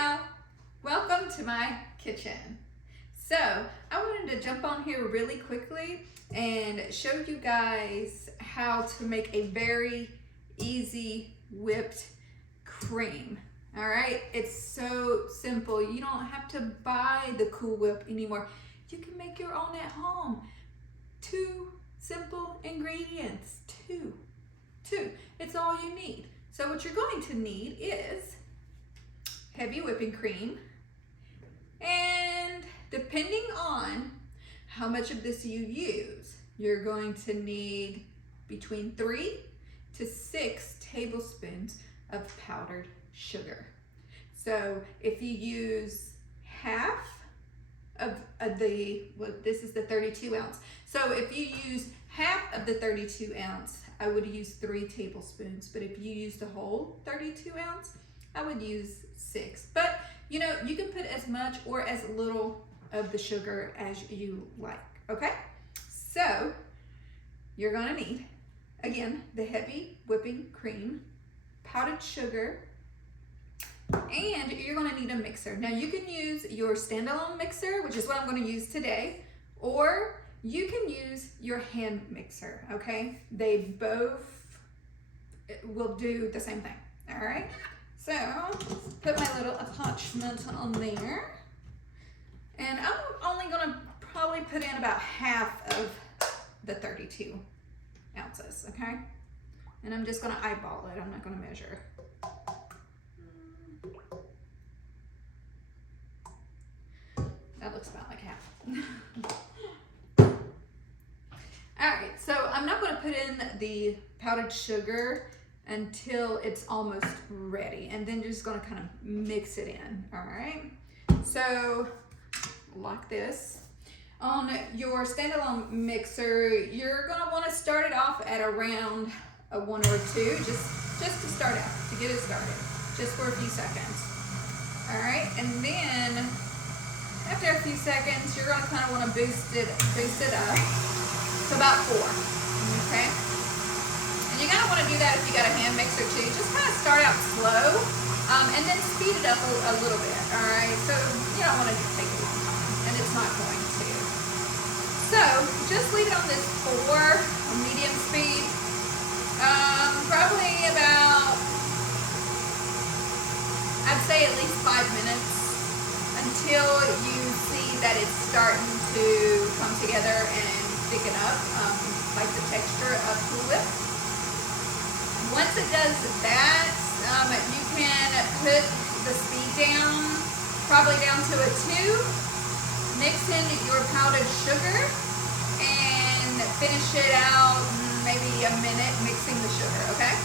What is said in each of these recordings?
y'all, welcome to my kitchen. So I wanted to jump on here really quickly and show you guys how to make a very easy whipped cream. All right, it's so simple. You don't have to buy the Cool Whip anymore. You can make your own at home. 2 simple ingredients, two. It's all you need. So what you're going to need is heavy whipping cream, and depending on how much of this you use, you're going to need between 3 to 6 tablespoons of powdered sugar. So if you use half of this is the 32 ounce. So if you use half of the 32 ounce, I would use 3 tablespoons. But if you use the whole 32 ounce, I would use 6. But you know, you can put as much or as little of the sugar as you like, okay? So you're gonna need, again, the heavy whipping cream, powdered sugar, and you're gonna need a mixer. Now you can use your standalone mixer, which is what I'm gonna use today, or you can use your hand mixer, okay? They both will do the same thing, all right? So put my little attachment on there, and I'm only gonna probably put in about half of the 32 ounces, okay? And I'm just gonna eyeball it, I'm not gonna measure. That looks about like half. All right, so I'm not gonna put in the powdered sugar until it's almost ready, and then just gonna kind of mix it in, all right? So like this. On your standalone mixer, you're gonna wanna start it off at around a 1 or 2, just to start out, to get it started, just for a few seconds. All right, and then after a few seconds, you're gonna kind of wanna boost it up to about 4, okay? And you gotta wanna do that if you got a hand mixer too. Just kind of start out slow, and then speed it up a little bit, all right? So you don't wanna just take a long time, and it's not going to. So just leave it on this 4 on medium speed, probably about, I'd say at least 5 minutes, until you see that it's starting to come together and thicken up, like the texture of Cool Whip. Once it does that, you can put the speed down, probably down to a 2, mix in your powdered sugar, and finish it out maybe a minute mixing the sugar, okay?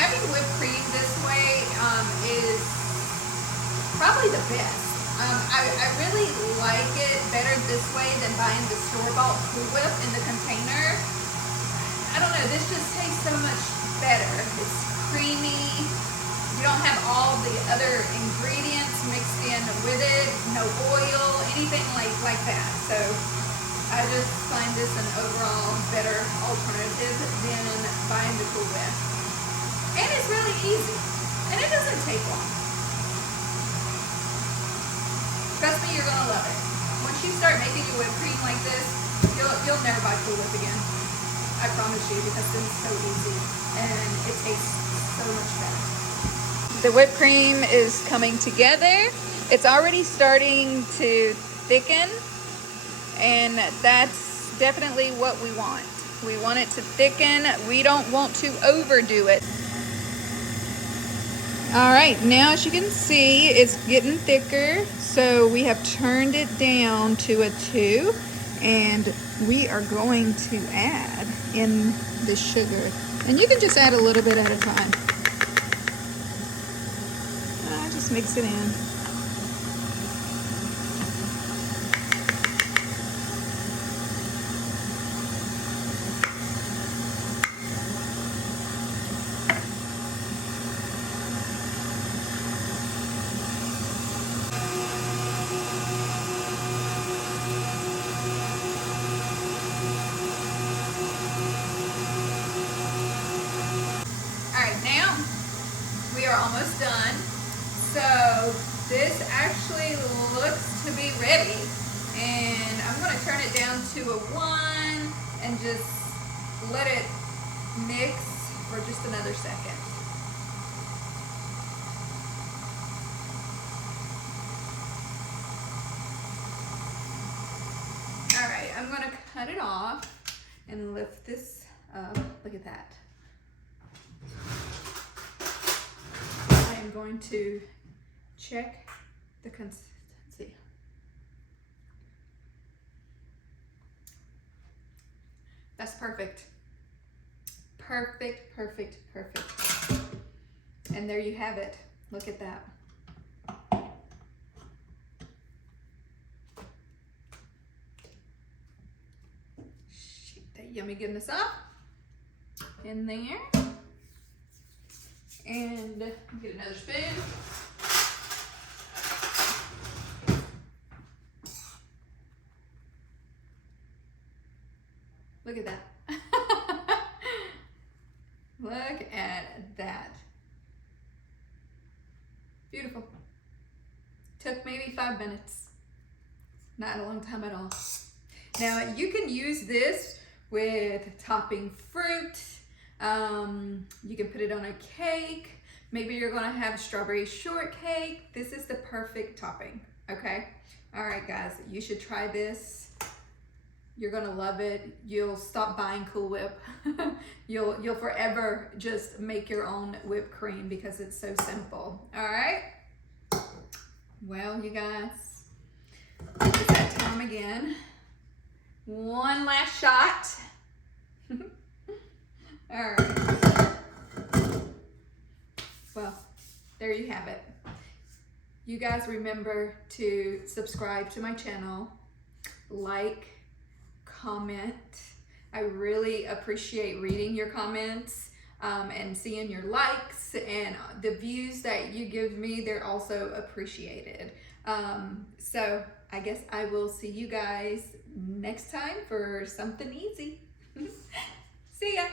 Having whipped cream this way is probably the best. I really like it better this way than buying the store-bought Cool Whip in the container. I don't know, this just tastes so much better. It's creamy. You don't have all the other ingredients mixed in with it, no oil, anything like that. So I just find this an overall better alternative than buying the Cool Whip. And it's really easy, and it doesn't take long. Trust me, you're gonna love it. Once you start making your whipped cream like this, you'll never buy Cool Whip again. I promise you, because it's so easy and it tastes so much better. The whipped cream is coming together. It's already starting to thicken, and that's definitely what we want. We want it to thicken. We don't want to overdo it. All right, now as you can see, it's getting thicker. So we have turned it down to a 2, and we are going to add in the sugar. And you can just add a little bit at a time. Just mix it in. are almost done. So this actually looks to be ready. And I'm gonna turn it down to a 1 and just let it mix for just another second. All right, I'm gonna cut it off and lift this up. Look at that. I am going to check the consistency. That's perfect. Perfect, perfect, perfect. And there you have it. Look at that. Shake that yummy goodness up in there. And get another spoon. Look at that. Look at that. Beautiful. Took maybe 5 minutes. Not a long time at all. Now you can use this with topping fruit. You can put it on a cake. Maybe you're gonna have strawberry shortcake. This is the perfect topping, okay? All right, guys, you should try this. You're gonna love it. You'll stop buying Cool Whip. You'll forever just make your own whipped cream because it's so simple. All right. Well, you guys, it's that time again. One last shot. All right. Well, there you have it. You guys remember to subscribe to my channel, like, comment. I really appreciate reading your comments and seeing your likes, and the views that you give me, they're also appreciated. So I guess I will see you guys next time for something easy. See ya.